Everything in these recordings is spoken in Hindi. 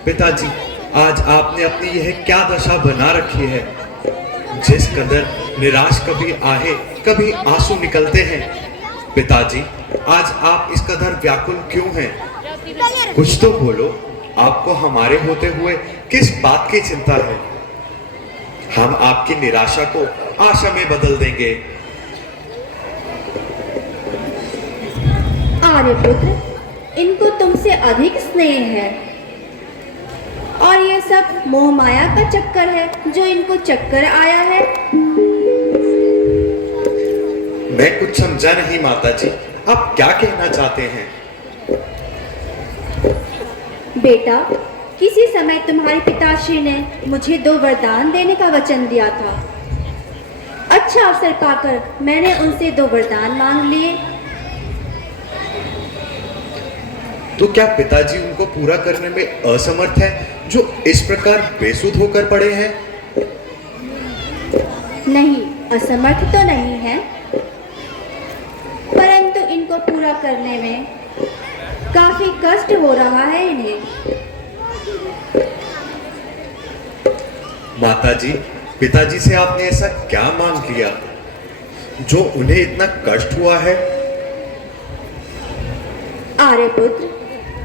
पिताजी, आज आपने अपनी यह क्या दशा बना रखी है। जिस कदर निराश कभी आहे कभी आंसू निकलते हैं। पिताजी, आज आप इस कदर व्याकुल क्यों हैं? कुछ तो बोलो, आपको हमारे होते हुए किस बात की चिंता है? हम आपकी निराशा को आशा में बदल देंगे। आर्यपुत्र, इनको तुमसे अधिक स्नेह है और यह सब मोह माया का चक्कर है जो इनको चक्कर आया है। मैं कुछ समझा नहीं माताजी, आप क्या कहना चाहते हैं? बेटा, किसी समय तुम्हारे पिताश्री ने मुझे 2 वरदान देने का वचन दिया था। अच्छा अवसर पाकर मैंने उनसे 2 वरदान मांग लिए। तो क्या पिताजी उनको पूरा करने में असमर्थ है, जो इस प्रकार बेसुध होकर पड़े हैं? नहीं, असमर्थ तो नहीं है, परंतु इनको पूरा करने में काफी कष्ट हो रहा है इन्हें। माताजी, पिताजी से आपने ऐसा क्या मांग लिया जो उन्हें इतना कष्ट हुआ है? आर्यपुत्र,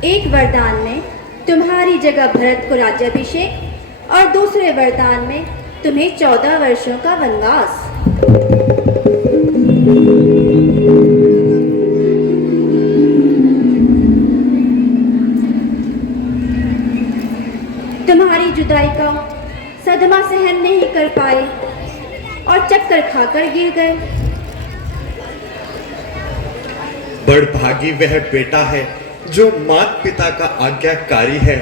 एक वरदान में तुम्हारी जगह भरत को राज्याभिषेक और दूसरे वरदान में तुम्हें 14 वर्षों का वनवास। तुम्हारी जुदाई का सदमा सहन नहीं कर पाए और चक्कर खाकर गिर गए। बड़भागी वह बेटा है जो माता पिता का आज्ञाकारी है।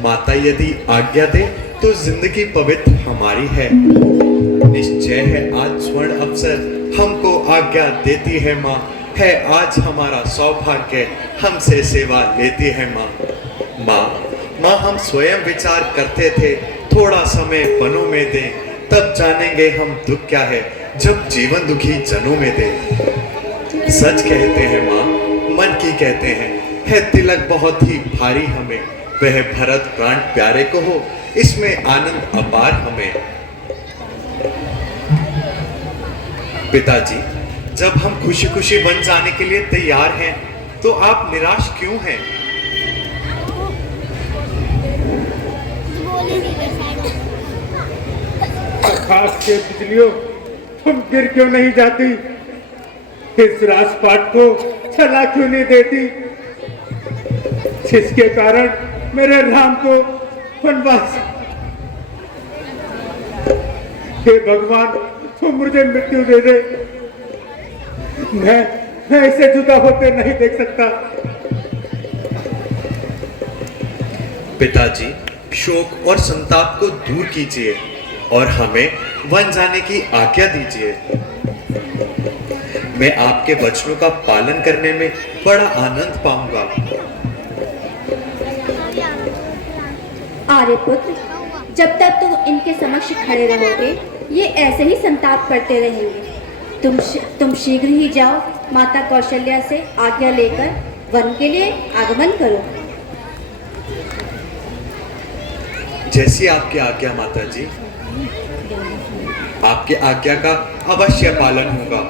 माता यदि आज्ञा दे तो जिंदगी पवित्र हमारी है। निश्चय है आज स्वर्ण अवसर हमको आज्ञा देती है माँ। है आज हमारा सौभाग्य हमसे सेवा लेती है माँ। माँ, हम स्वयं विचार करते थे थोड़ा समय बनों में दें, तब जानेंगे हम दुख क्या है जब जीवन दुखी जनों में दे। सच कहते हैं माँ, मन की कहते हैं, है तिलक बहुत ही भारी हमें। वह भरत प्राण प्यारे को हो, इसमें आनंद अपार हमें। पिताजी, जब हम खुशी खुशी बन जाने के लिए तैयार हैं, तो आप निराश क्यों हैं? आकाश के बिजलियों, तुम गिर क्यों नहीं जाती? इस राजपाट को चला क्यों नहीं देती, जिसके कारण मेरे राम को वनवास। हे भगवान, तुम मुझे मृत्यु दे दे। मैं इसे जुदा होते नहीं देख सकता। पिताजी, शोक और संताप को दूर कीजिए और हमें वन जाने की आज्ञा दीजिए। मैं आपके वचनों का पालन करने में बड़ा आनंद पाऊंगा। आर्यपुत्र, जब तक तुम इनके समक्ष खड़े रहोगे, ये ऐसे ही संताप करते रहेंगे। तुम शीघ्र ही जाओ, माता कौशल्या से आज्ञा लेकर वन के लिए आगमन करो। जैसी आपकी आज्ञा माता जी। आपके आज्ञा का अवश्य पालन होगा।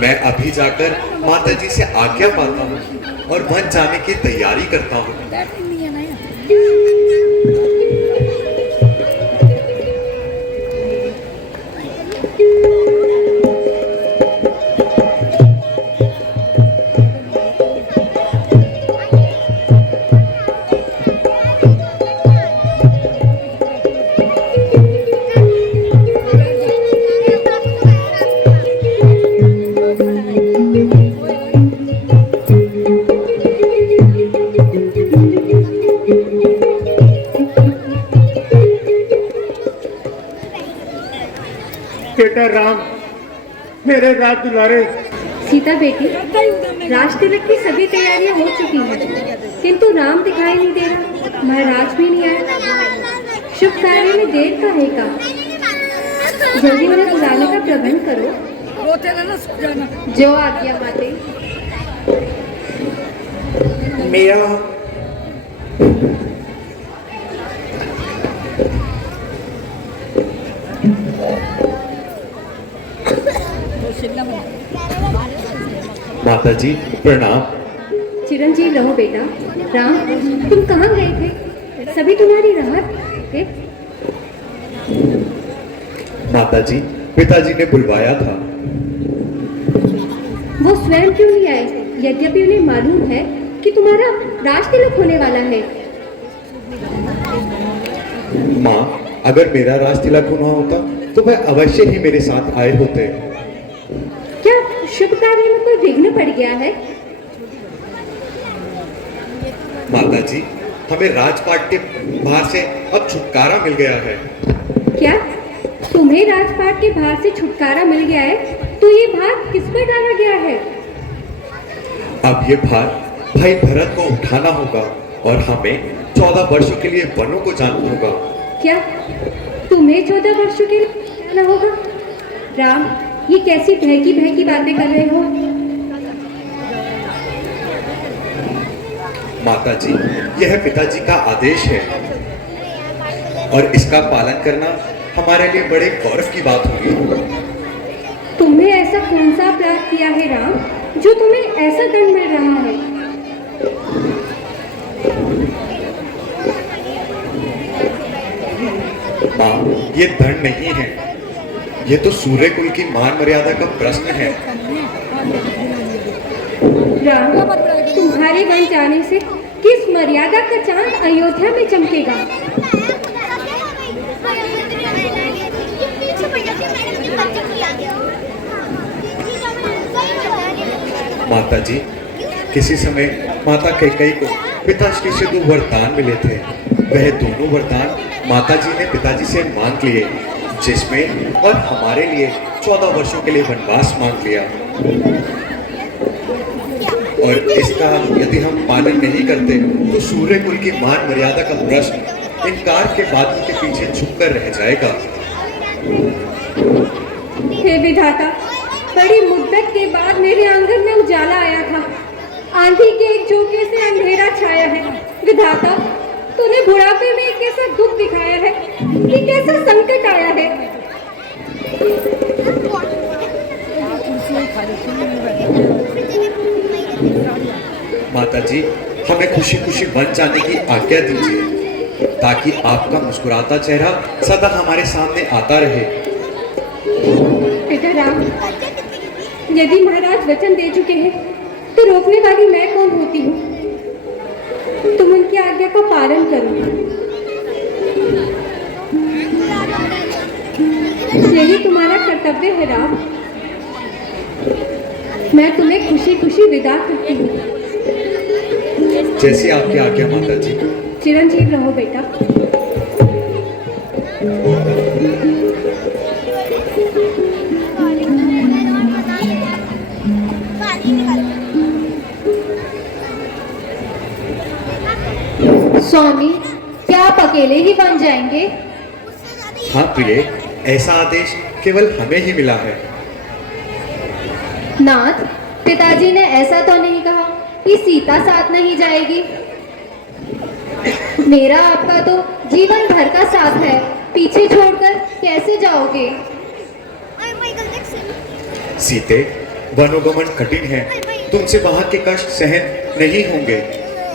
मैं अभी जाकर माता जी से आज्ञा पाता हूँ और वन जाने की तैयारी करता हूँ। बेटा राम, मेरे राज दुलारे। सीता बेटी, राज तिलक की सभी तैयारियां हो चुकी हैं, किंतु राम दिखाई नहीं दे रहा। महाराज भी नहीं आया। शुभ कार्य में देर का है का। जल्दी उन्हें बुलाने का प्रबंध करो। जो आज्ञा माते। माता जी प्रणाम। चिरंजीव रहो बेटा। राम, तुम कहाँ गए थे? सभी तुम्हारी राह थे। माता जी पिताजी ने बुलवाया था। वो स्वयं क्यों नहीं आए, यद्यपि उन्हें मालूम है कि तुम्हारा राज तिलक होने वाला है? माँ, अगर मेरा राज तिलक होना होता तो वह अवश्य ही मेरे साथ आए होते। क्या शुभ कार्य में कोई विघ्न पड़ गया है? माता जी, हमें राजपाट के भार से अब छुटकारा मिल गया है। क्या तुम्हें राजपाट के भार से छुटकारा मिल गया है? तो ये भार किस पर डाला गया है? अब ये भार भाई भरत को उठाना होगा और हमें 14 वर्षों के लिए वनों को जाना होगा। क्या तुम्हें 14 वर्षों के लिए जाना होगा? राम, ये कैसी बहकी बातें कर रहे हो? माता जी, यह पिताजी का आदेश है और इसका पालन करना हमारे लिए बड़े गौरव की बात होगी। तुमने ऐसा कौन सा अपराध किया है राम, जो तुम्हें ऐसा दंड मिल रहा है? माँ, ये दंड नहीं है, ये तो सूर्य कुल की मान मर्यादा का प्रश्न है। राम, तुम्हारे वन जाने से किस मर्यादा का चांद अयोध्या में चमकेगा? माता जी, किसी समय माता कैकेयी को पिताश्री से 2 वरदान मिले थे। वह दोनों वरदान माता जी ने पिताजी से मांग लिए, जिसमें और हमारे लिए 14 वर्षों के लिए वनवास मांग लिया। और इसका यदि हम पालन नहीं करते तो सूर्य कुल की मान मर्यादा का प्रश्न इनकार के बादल के पीछे छुपकर रह जाएगा। हे विधाता, बड़ी मुद्दत के बाद मेरे आंगन में उजाला आया था। आंधी के एक झोंके से अंधेरा छाया है। विधाता, तूने बुढ़ापे में एक कैसा दुख दिखाया है, ये कैसा संकट आया है। माता जी, हमें खुशी खुशी वन जाने की आज्ञा दीजिए, ताकि आपका मुस्कुराता चेहरा सदा हमारे सामने आता रहे। बेटा राम, यदि महाराज वचन दे चुके हैं तो रोकने वाली मैं कौन होती हूँ? तुम उनकी आज्ञा का पालन करो। यही तुम्हारा कर्तव्य है राम। मैं तुम्हें खुशी खुशी विदा करती हूँ। जैसी आपकी आज्ञा माता जी। चिरंजीव रहो बेटा। स्वामी, क्या आप अकेले ही बन जाएंगे? हाँ प्रिय, ऐसा आदेश केवल हमें ही मिला है। नाथ, पिताजी ने ऐसा तो नहीं कहा कि सीता साथ नहीं जाएगी? मेरा आपका तो जीवन भर का साथ है, पीछे छोड़कर कैसे जाओगे? सीते, वनोगमन कठिन है, तुमसे वहां के कष्ट सहन नहीं होंगे।